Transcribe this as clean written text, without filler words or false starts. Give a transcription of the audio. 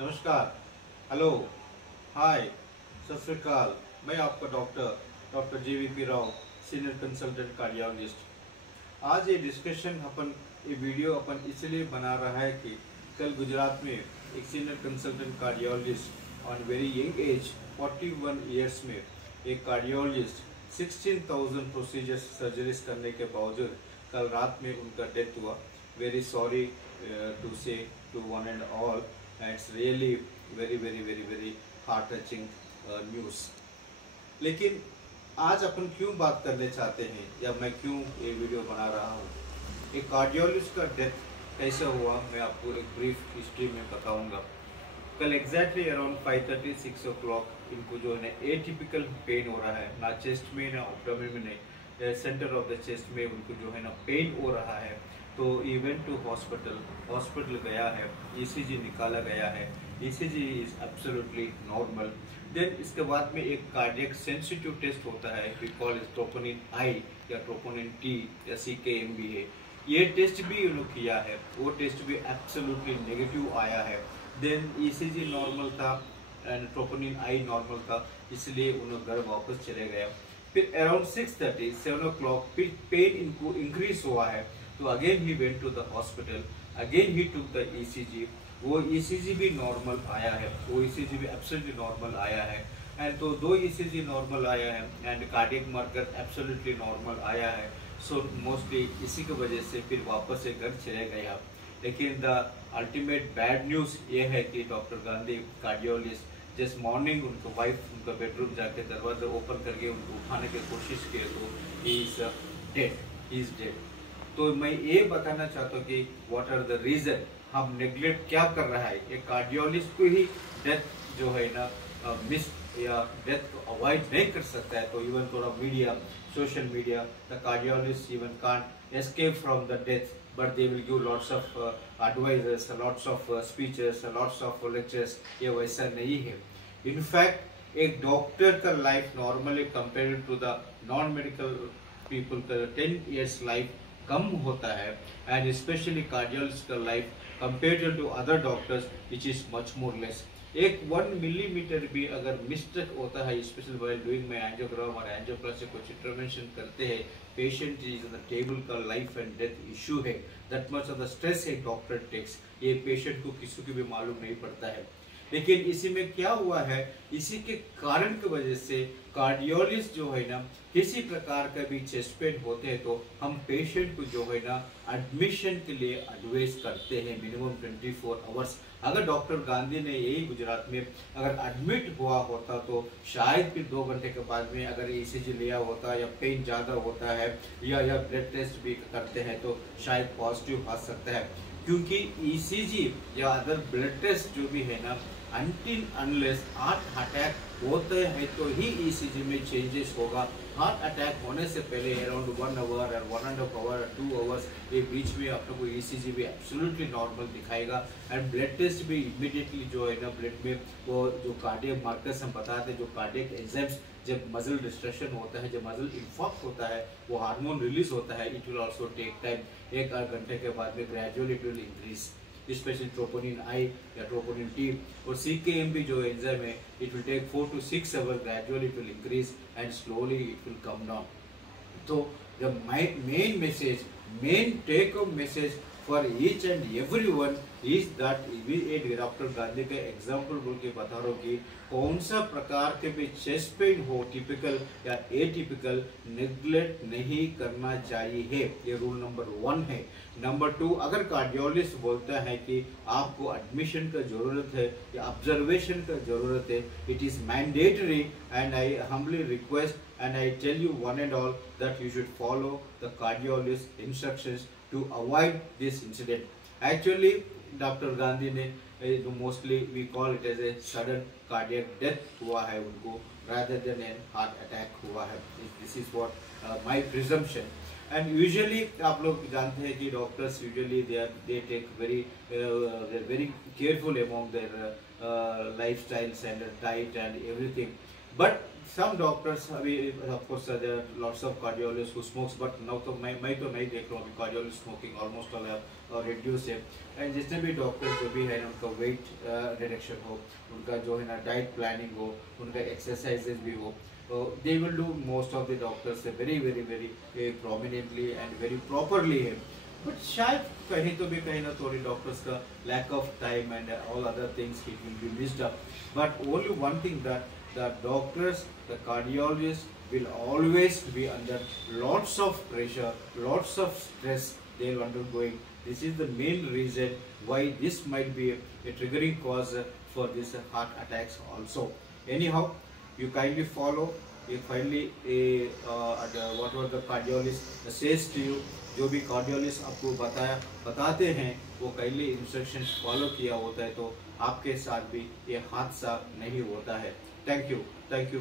नमस्कार, हेलो, हाय, सत श्री अकाल। मैं आपका doctor JVP Rao, senior consultant cardiologist. आज ये डिस्कशन ये वीडियो इसलिए बना रहा है कि कल गुजरात में एक senior consultant cardiologist on very young age 41 years में एक कार्डियोलॉजिस्ट 16,000 प्रोसीजर्स सर्जरीज करने के बावजूद कल रात में उनका डेथ हुआ। Very sorry to say to one and all, and it's really very heart touching news। लेकिन आज अपन क्यों बात करने चाहते हैं या मैं क्यों ये वीडियो बना रहा हूँ, एक कार्डियोलॉजिस्ट का डेथ कैसे हुआ मैं आपको एक ब्रीफ हिस्ट्री में बताऊंगा। कल एग्जैक्टली अराउंड 5:30-6 o'clock इनको जो है ना एटिपिकल पेन हो रहा है, ना चेस्ट में ना ऑब्डोमेन में, नहीं सेंटर ऑफ द चेस्ट में उनको जो है ना पेन हो रहा है। तो इवेंट टू हॉस्पिटल गया है, ECG निकाला गया है, ECG is absolutely normal. Then इसके बाद में एक कार्डियक सेंसिटिव टेस्ट होता है, we call it troponin I या ट्रोपोनिन टी या CKMB है। ये टेस्ट भी उन्होंने किया है, वो टेस्ट भी एब्सोल्युटली नेगेटिव आया है। देन ECG नॉर्मल था एंड ट्रोपोनिन आई नॉर्मल था, इसलिए उन्होंने घर वापस चले गए। फिर अराउंड 6:30-7 o'clock फिर पेन इनको इंक्रीज हुआ है, तो again he went to the hospital, again he took the ECG। वो ECG भी नॉर्मल आया है, वो ECG भी एब्सोल्युटली नॉर्मल आया है। एंड तो 2 ECG नॉर्मल आया है and cardiac marker absolutely normal आया है। सो मोस्टली इसी की वजह से फिर वापस से घर चले गया। लेकिन द अल्टीमेट बैड न्यूज़ ये है कि डॉक्टर गांधी कार्डियोलॉजिस्ट जिस मॉर्निंग उनको वाइफ उनका बेडरूम जाके दरवाजा ओपन करके उनको उठाने की कोशिश की तो ही इज डेड। तो मैं ये बताना चाहता हूँ कि व्हाट आर द रीजन, हम नेग्लेक्ट क्या कर रहा है। एक कार्डियोलॉजिस्ट को ही डेथ जो है ना मिस या डेथ को अवॉइड नहीं कर सकता है, तो इवन थोड़ा media, social media, the cardiologist even can't escape from the death, but they will give lots of advices, lots of speeches, lots of lectures। ये वैसा नहीं है। In fact एक डॉक्टर का life normally compared to the non medical people का 10 years life कम होता है, एंड स्पेशली कार्डियोलॉजिस्ट का life compared to other doctors which is much more less. एक 1 मिलीमीटर भी अगर मिस्टेक होता है, स्पेशली व्हाइल डूइंग में एंजियोग्राम और एंजियोप्लास्टी कुछ इंटरवेंशन करते हैं, patient is on the table का लाइफ एंड डेथ इशू है, that much of the stress एक डॉक्टर टेक्स, ये पेशेंट को किसी को भी मालूम नहीं पड़ता है। लेकिन इसी में क्या हुआ है, इसी के कारण की वजह से कार्डियोलॉजिस्ट जो है ना किसी प्रकार का भी चेस्ट पेन होते हैं तो हम पेशेंट को जो है ना एडमिशन के लिए एडवाइस करते हैं मिनिमम 24 आवर्स। अगर डॉक्टर गांधी ने यही गुजरात में अगर एडमिट हुआ होता तो शायद फिर 2 घंटे के बाद में अगर ECG लिया होता या पेन ज़्यादा होता है या ब्लड टेस्ट भी करते हैं तो शायद पॉजिटिव आ सकता है। क्योंकि ECG या अदर ब्लड टेस्ट जो भी है ना, अनटिल अनलेस हार्ट अटैक होते हैं तो ही ECG में चेंजेस होगा। हार्ट अटैक होने से पहले अराउंड 1 hour और 1.5 hour और 2 hours के बीच में आप लोग को ECG भी एब्सोल्युटली नॉर्मल दिखाएगा। एंड ब्लड टेस्ट भी इमीडिएटली जो है ना ब्लड में वो जो कार्डियक मार्कर्स हम बताते हैं, जो कार्डियक एंजाइम्स, जब मसल डिस्ट्रक्शन होता है, जब मसल इन्फॉक्ट होता है, वो हार्मोन रिलीज होता है, it will also take time. 1 घंटे के बाद में gradually it will increase, specially troponin I या ट्रोपोनिन टी और CKMB जो एंजाइम है, it will take 4 to 6 hours, gradually it will increase and slowly it will come down. तो the main message, main take home message for each and everyone is that एक doctor Gandhi का example बोल के बता रहा हूँ कि कौन सा प्रकार के भी चेस्ट पेन हो, टिपिकल या एटिपिकल, नेग्लेक्ट नहीं करना चाहिए। ये रूल नंबर 1 है। नंबर 2, अगर कार्डियोलॉजिस्ट बोलता है कि आपको एडमिशन का जरूरत है या ऑब्जर्वेशन का जरूरत है, it is mandatory and I humbly request and I tell you one and all that you should follow the cardiologist instructions to avoid this incident. Actually doctor Gandhi ने mostly we call it as a sudden cardiac death हुआ है उनको, rather than an heart attack हुआ है। This is what my presumption. And usually आप लोग जानते हैं कि doctors usually they take very careful about their life styles and diet and everything. But some doctors अभी of course there are lots of cardiologists who smokes, but now तो मैं तो नहीं देख रहा हूँ अभी cardiologist smoking almost all है reduce है। एंड जितने भी डॉक्टर्स जो भी है उनका वेट रिडक्शन हो, उनका जो है ना डाइट प्लानिंग हो, उनका एक्सरसाइजेज भी हो, they will do, most of the doctors very very very prominently and very properly है। बट शायद कहीं तो भी कहीं ना थोड़ी डॉक्टर्स का lack of time and all other things ही will be missed up. But only one thing that the doctors, the cardiologists will always be under lots of pressure, lots of stress they are undergoing. This is the main reason why this might be a triggering cause for this heart attacks also. Anyhow, you kindly follow, you finally whatever the cardiologist says to you, जो भी cardiologist आपको बताते हैं वो kindly instructions follow किया होता है तो आपके साथ भी ये हादसा नहीं होता है। Thank you.